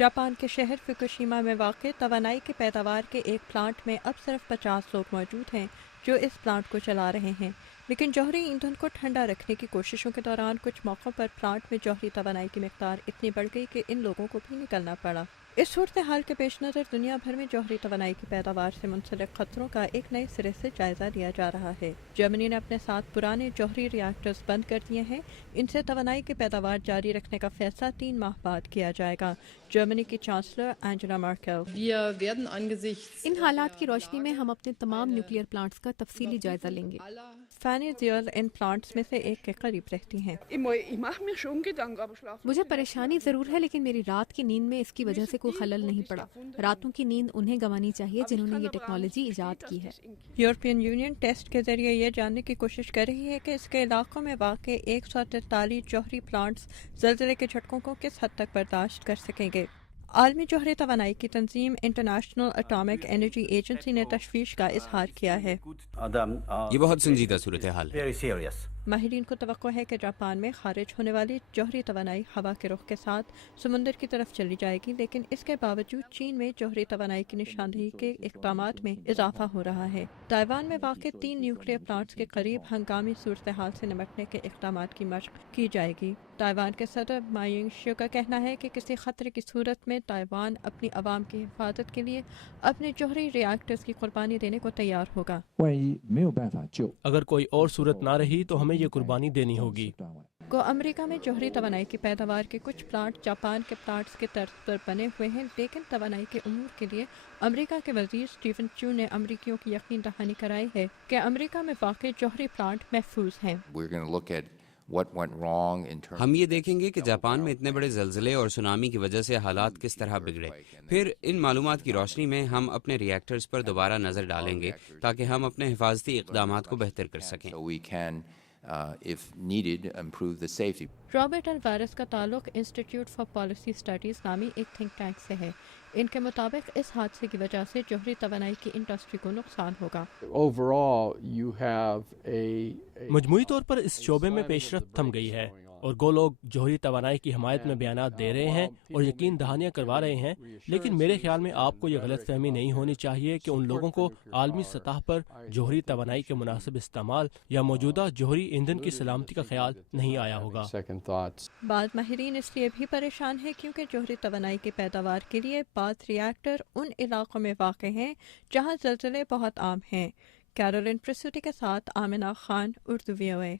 Japan के शहर Fukushima में वाक़ तवानाई की पैदावार के एक प्लांट में अब सिर्फ 50 लोग मौजूद हैं जो इस प्लांट को चला रहे हैं, लेकिन जौहरी ईंधन को ठंडा रखने की कोशिशों के दौरान कुछ मौक़ों पर प्लांट में जौहरी तवानाई की मिक़दार इतनी बढ़ गई कि इन लोगों को भी निकलना पड़ा। इस सूरत हाल के पेश नज़र दुनिया भर में जौहरी तवानाई की पैदावार से मुंसलिक खतरों का एक नए सिरे से जायज़ा लिया जा रहा है। जर्मनी ने अपने 7 पुराने जौहरी रिएक्टर्स बंद कर दिए हैं। इनसे तवानाई की पैदावार जारी रखने का फैसला 3 माह बाद किया जाएगा। जर्मनी की चांसलर एंजेला मर्केल: इन हालात की रोशनी में हम अपने तमाम न्यूक्लियर प्लांट्स का तफसीली जायजा लेंगे। फैनी जियल इन प्लांट्स में से एक के करीब रहती हैं। मुझे परेशानी ज़रूर है, लेकिन मेरी रात की नींद में इसकी वजह से कोई खलल नहीं पड़ा। रातों की नींद उन्हें गंवानी चाहिए जिन्होंने ये टेक्नोलॉजी ईजाद की है। यूरोपियन यूनियन टेस्ट के जरिए ये जानने की कोशिश कर रही है कि इसके इलाकों में वाक़ 143 जौहरी प्लांट्स ज़लज़ले के झटकों को किस हद तक बर्दाश्त कर सकेंगे। आलमी जौहरी तवानाई की तंजीम इंटरनेशनल एटॉमिक एनर्जी एजेंसी ने तशवीश का इजहार किया है। ये बहुत संजीदा सूरत हाल है। माहिरीन को तवक्को है कि जापान में खारिज होने वाली जौहरी तवानाई हवा के रुख के साथ समुंदर की तरफ चली जाएगी, लेकिन इसके बावजूद चीन में जौहरी तवानाई की निशानदेही के इक़दामात में इजाफा हो रहा है। ताइवान में वाक़ 3 न्यूक्लियर प्लांट्स के करीब हंगामी सूरत हाल से निपटने के इक़दामात की मशक़ की जाएगी। ताइवान के सदर माई यिंग-शू का कहना है कि किसी खतरे की सूरत में ताइवान अपनी आवाम की हिफाजत के लिए अपने जौहरी रिएक्टर्स की कुर्बानी देने को तैयार होगा। अगर कोई और सूरत ना रही तो हमें ये कुर्बानी देनी होगी। को अमेरिका में जौहरी तवानाई की पैदावार के कुछ प्लांट जापान के प्लांट्स के तर्ज पर बने हुए हैं, लेकिन तवानाई के उमूर के लिए अमेरिका के वजीर स्टीवन चू ने अमरीकियों की यकीन दहानी कराई है कि अमेरिका में वाक़ जौहरी प्लांट महफूज हैं। हम ये देखेंगे कि जापान में इतने बड़े ज़लज़ले और सुनामी की वजह से हालात किस तरह बिगड़े। फिर इन मालूमात की रोशनी में हम अपने रिएक्टर्स पर दोबारा नज़र डालेंगे ताकि हम अपने हिफाजती इक़दामात को बेहतर कर सकें। रॉबर्ट अल्वारेस का ताल्लुक इंस्टीट्यूट फॉर पॉलिसी स्टडीज़ नामी एक थिंक टैंक से है। इनके मुताबिक इस हादसे की वजह से जौहरी तवानाई की इंडस्ट्री को नुकसान होगा। मजमूई तौर पर इस शोबे में पेशरफ्त थम गई है और गो लोग जौहरी तवानाई की हमायत में बयानात दे रहे हैं और यकीन दहानियाँ करवा रहे हैं, लेकिन मेरे ख्याल में आपको ये गलत फहमी नहीं होनी चाहिए कि उन लोगों को आलमी सतह पर जौहरी तवानाई के मुनासिब इस्तेमाल या मौजूदा जौहरी ईंधन की सलामती का ख्याल नहीं आया होगा। बाद माहिरीन इसलिए भी परेशान है क्योंकि जौहरी तवानाई की पैदावार के लिए बाद रिएक्टर उन इलाकों में वाक़ हैं जहाँ ज़लज़ले बहुत आम हैं। कैरोलिन प्रसूति के साथ आमिना खान, उर्दू VOA।